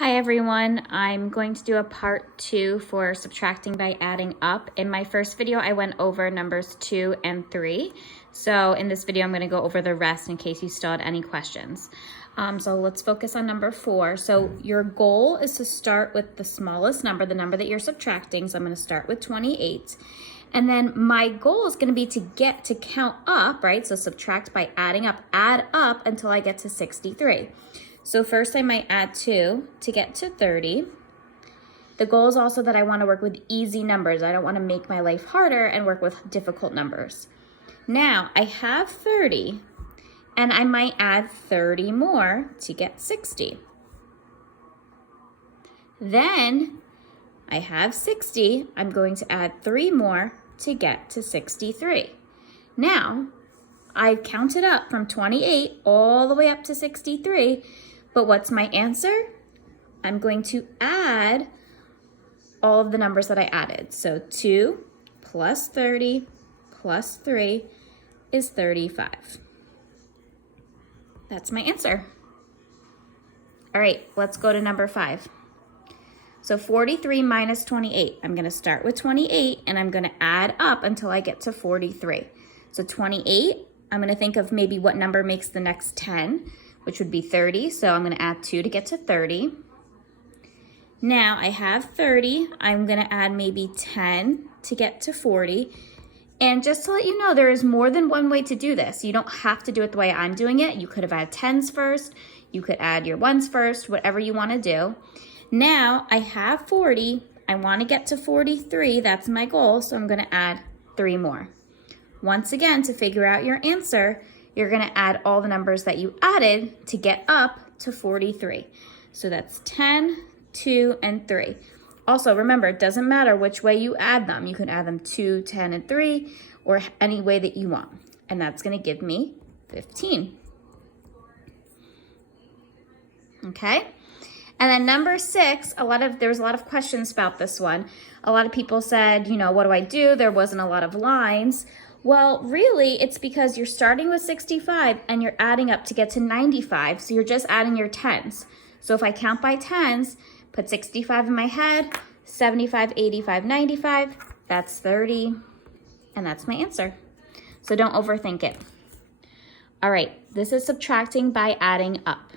Hi everyone, I'm going to do a part 2 for subtracting by adding up. In my first video, I went over numbers 2 and 3. So in this video, I'm going to go over the rest in case you still had any questions. So let's focus on number 4. So your goal is to start with the smallest number, the number that you're subtracting. So I'm going to start with 28. And then my goal is going to be to get to count up, right? So subtract by adding up, add up until I get to 63. So first I might add 2 to get to 30. The goal is also that I want to work with easy numbers. I don't want to make my life harder and work with difficult numbers. Now I have 30 and I might add 30 more to get 60. Then I have 60. I'm going to add 3 more to get to 63. Now I've counted up from 28 all the way up to 63. But what's my answer? I'm going to add all of the numbers that I added. So 2 plus 30 plus 3 is 35. That's my answer. All right, let's go to number 5. So 43 minus 28. I'm going to start with 28 and I'm going to add up until I get to 43. So 28, I'm going to think of maybe what number makes the next 10, which would be 30. So I'm going to add 2 to get to 30. Now I have 30. I'm going to add maybe 10 to get to 40. And just to let you know, there is more than one way to do this. You don't have to do it the way I'm doing it. You could have added 10s first. You could add your 1s first, whatever you want to do. Now I have 40. I want to get to 43. That's my goal. So I'm going to add 3 more. Once again, to figure out your answer, you're going to add all the numbers that you added to get up to 43. So that's 10, 2, and 3. Also, remember, it doesn't matter which way you add them. You can add them 2, 10, and 3, or any way that you want. And that's going to give me 15. Okay? And then number 6, there was a lot of questions about this one. A lot of people said, what do I do? There wasn't a lot of lines. Well, really, it's because you're starting with 65 and you're adding up to get to 95. So you're just adding your 10s. So if I count by 10s, put 65 in my head, 75, 85, 95, that's 30. And that's my answer. So don't overthink it. All right, this is subtracting by adding up.